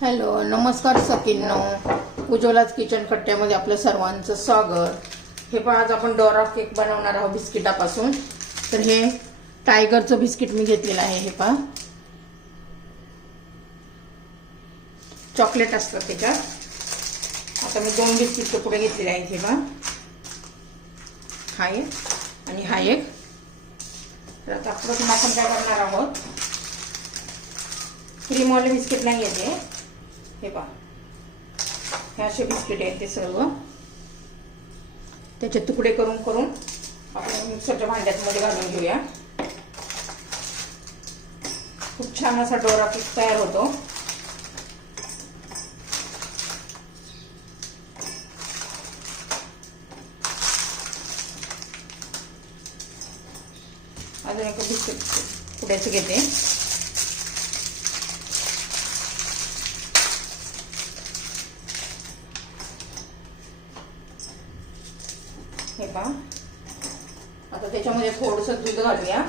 Hello नमस्कार सकींनो उज्ज्वलाच kitchen कट्ट्यामध्ये आपलं सर्वांचं स्वागत. हे पहा आज आपण डोरा केक बनवणार आहोत बिस्किटापासून. तर हे टायगरचं बिस्किट मी घेतलेलं आहे हे पहा. चॉकलेट असतं त्याच्यात. आता मी दोन बिस्किट पुढे घेतलेले आहेत हे पहा. हा एक आणि हा एक. तर आता आपण काय करणार आहोत? क्रीमवाले बिस्किट नाही येते हे पहा. हे असे बिस्किट आहेत ते सर्व. त्याचे तुकडे करून करून आपण मिक्सरच्या भांड्यामध्ये घालून घेऊया. खूप छान असा डोरा केक तयार होतो. अजून एक बिस्किट पुड्याचे घेते. हे पहा आता त्याच्यामध्ये थोडस दूध घालूया.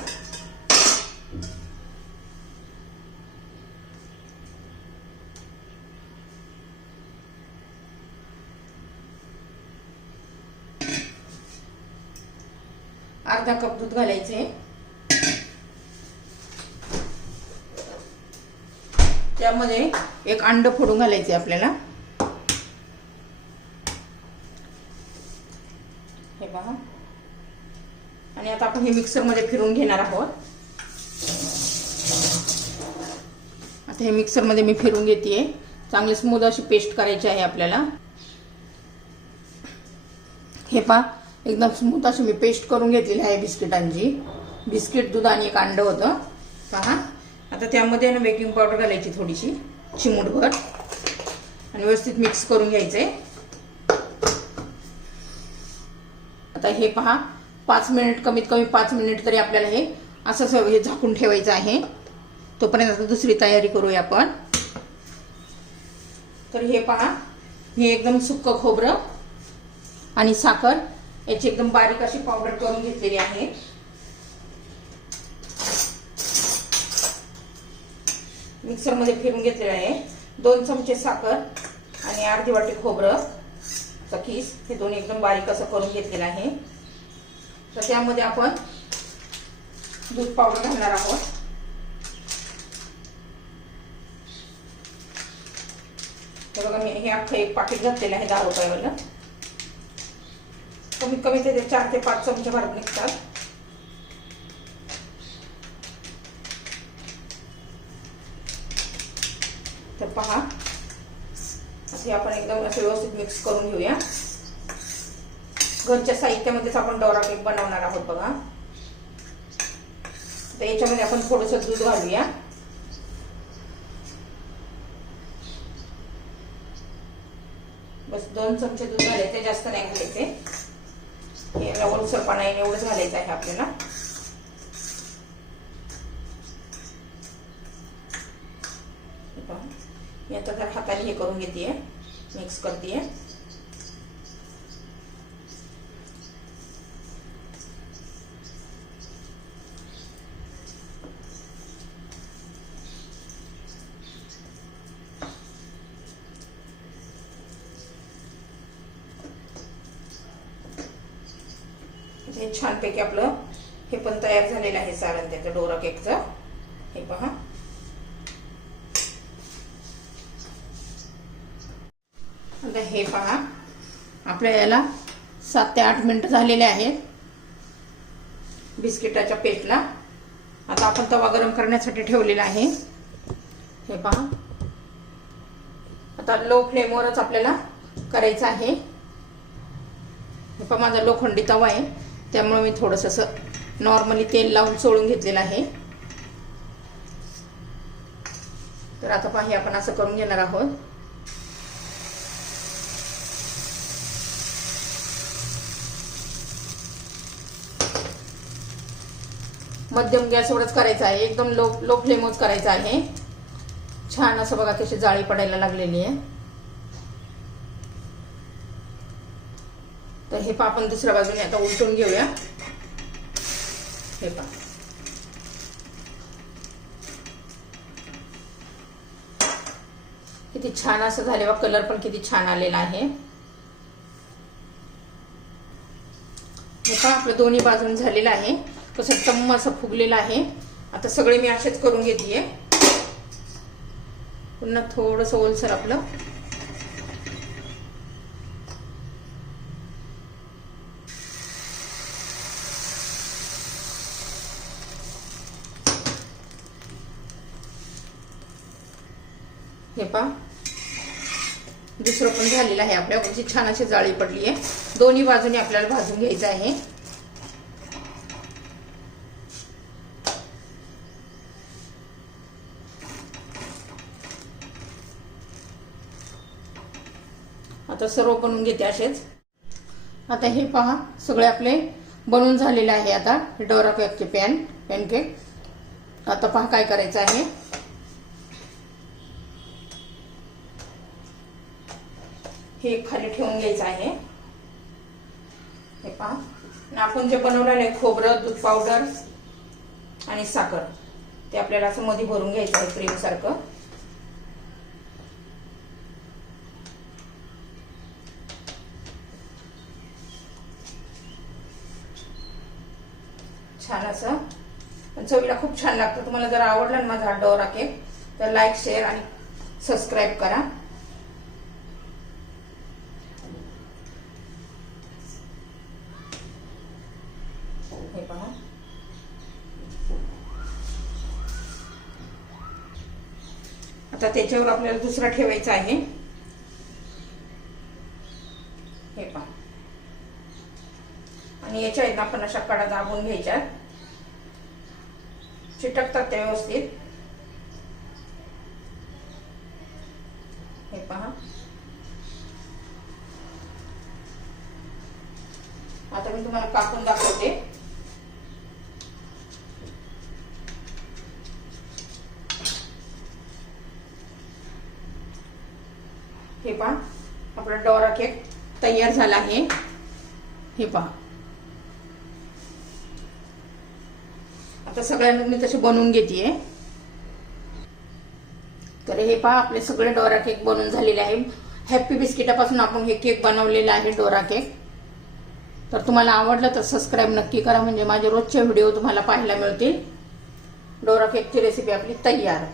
अर्धा कप दूध घालायचे. त्यामध्ये एक अंड फोडून घालायचे आपल्याला हे पहा आणि आता आपण हे मिक्सरमध्ये फिरून घेणार आहोत. आता हे मिक्सरमध्ये मी फिरून घेते चांगली स्मूद अशी पेस्ट करायची आहे आपल्याला. हे पहा एकदम स्मूथ अशी मी पेस्ट करून घेतलेली आहे बिस्किटांची. बिस्किट दूध आणि एक अंड होतं. पहा. आता त्यामध्ये ना बेकिंग पावडर घालायची थोडीशी चिमूटभर. आणि व्यवस्थित मिक्स करून घ्यायचंय. आता हे पहा पाच मिनिट कमीत कमी पाच मिनिट तरी आपल्याला हे असं सगळं हे झाकून ठेवायचं आहे. तोपर्यंत आता दुसरी तयारी करूया आपण. तर हे पहा हे एकदम सुक्क खोबरं आणि साखर याची एकदम बारीक अशी पावडर करून घेतलेली आहे. मिक्सरमध्ये फिरून घेतलेलं आहे. दोन चमचे साखर आणि अर्धी वाटी खोबरं. चखीस हे दोन्ही एकदम बारीक असं करून घेतलेलं आहे. तर त्यामध्ये आपण दूध पावडर घालणार आहोत. तर बघा मी हे अख्खं एक पाकिट घातलेलं आहे दहा रुपयावालं. कमीत कमी ते चार ते पाच चमचे भरत निघतात तर पहा असे आपण एकदम असे व्यवस्थित मिक्स करून घेऊया. घरच्या साहित्यामध्येच आपण डोरा केक बनवणार आहोत बघा. तर याच्यामध्ये आपण थोडस दूध घालूया. बस दोन चमचे दूध घालायचे जास्त नाही घालायचे. हे ओलसरपणा येईल एवढंच घालायचं आहे आपल्याला. मी आता तर हाताने हे करून घेते मिक्स करते हे छानपैकी आपलं हे पण तयार झालेलं आहे सारण त्याचं डोरा केकचं. हे पहा. आता हे पहा. आपल्या याला सात ते आठ मिनटं झालेले आहेत. बिस्किटाच्या पेटला. आता आपण तवा गरम करण्यासाठी ठेवलेला आहे. हे पहा. आता लो फ्लेमवरच आपल्याला करायचं आहे. हे पहा माझा लोखंडी तवा आहे. त्यामुळे मी थोडंसं असं नॉर्मली तेल लावून चोळून घेतलेलं आहे. तर आता पहा हे आपण असं करून घेणार आहोत. मध्यम गॅसवरच करायचं आहे. एकदम लो लो फ्लेमच करायचं आहे. छान असं बघा कशी जाळी पडायला लागलेली आहे. तर हे पा आपण दुसऱ्या बाजूने आता उलटून घेऊया. हे पा किती छान असं झाले बा कलर पण किती छान आलेला आहे. हे पा आपलं दोन्ही बाजून झालेलं आहे. कसं टम्म असं फुगलेलं आहे. आता सगळे मी असेच करून घेते पुन्हा थोडस ओलसर आपलं. हे पहा दुसरं पण झालेलं आहे आपल्याकडची छान अशी जाळी पडली आहे. दोन्ही बाजूने आपल्याला भाजून घ्यायचं आहे. आता सर्व बनवून घेते असेच. आता हे पहा सगळे आपले बनवून झालेले आहे आता. डोरा पॅकचे पॅन पॅनकेक. आता पहा काय करायचं आहे. हे खाली ठेवून घ्यायचं आहे. हे पहा. आपण जे बनवलेलं आहे खोबरं दूध पावडर आणि साखर. ते आपल्याला असं मध्ये भरून घ्यायचं आहे क्रीमसारखं. छान असं. पण चवीला खूप छान लागतं. तुम्हाला जर आवडला ना माझा डोरा केक तर लाईक शेअर आणि सबस्क्राईब करा हे पहा आता त्याच्यावर आपल्याला दुसरा ठेवायचा आहे. हे पहा. आणि याच्या आहेत आपण अशा कडा दाबून घ्यायच्या. चिटकतात त्या व्यवस्थित. हे पहा. आता मी तुम्हाला कापून दाखवते. हे पहा. आपला डोरा केक तयार झाला आहे. हे पहा. आता सगळ्यांना मी तसे बनवून घेते तर हे पहा आपले सगळे डोरा केक बनवून झालेले आहे. हॅप्पी बिस्किटापासून आपण हे केक बनवलेला आहे डोरा केक तर तुम्हाला आवडलं तर सबस्क्राईब नक्की करा. म्हणजे माझे रोजचे व्हिडिओ तुम्हाला पाहायला मिळतील. डोरा केकची रेसिपी आपली तयार.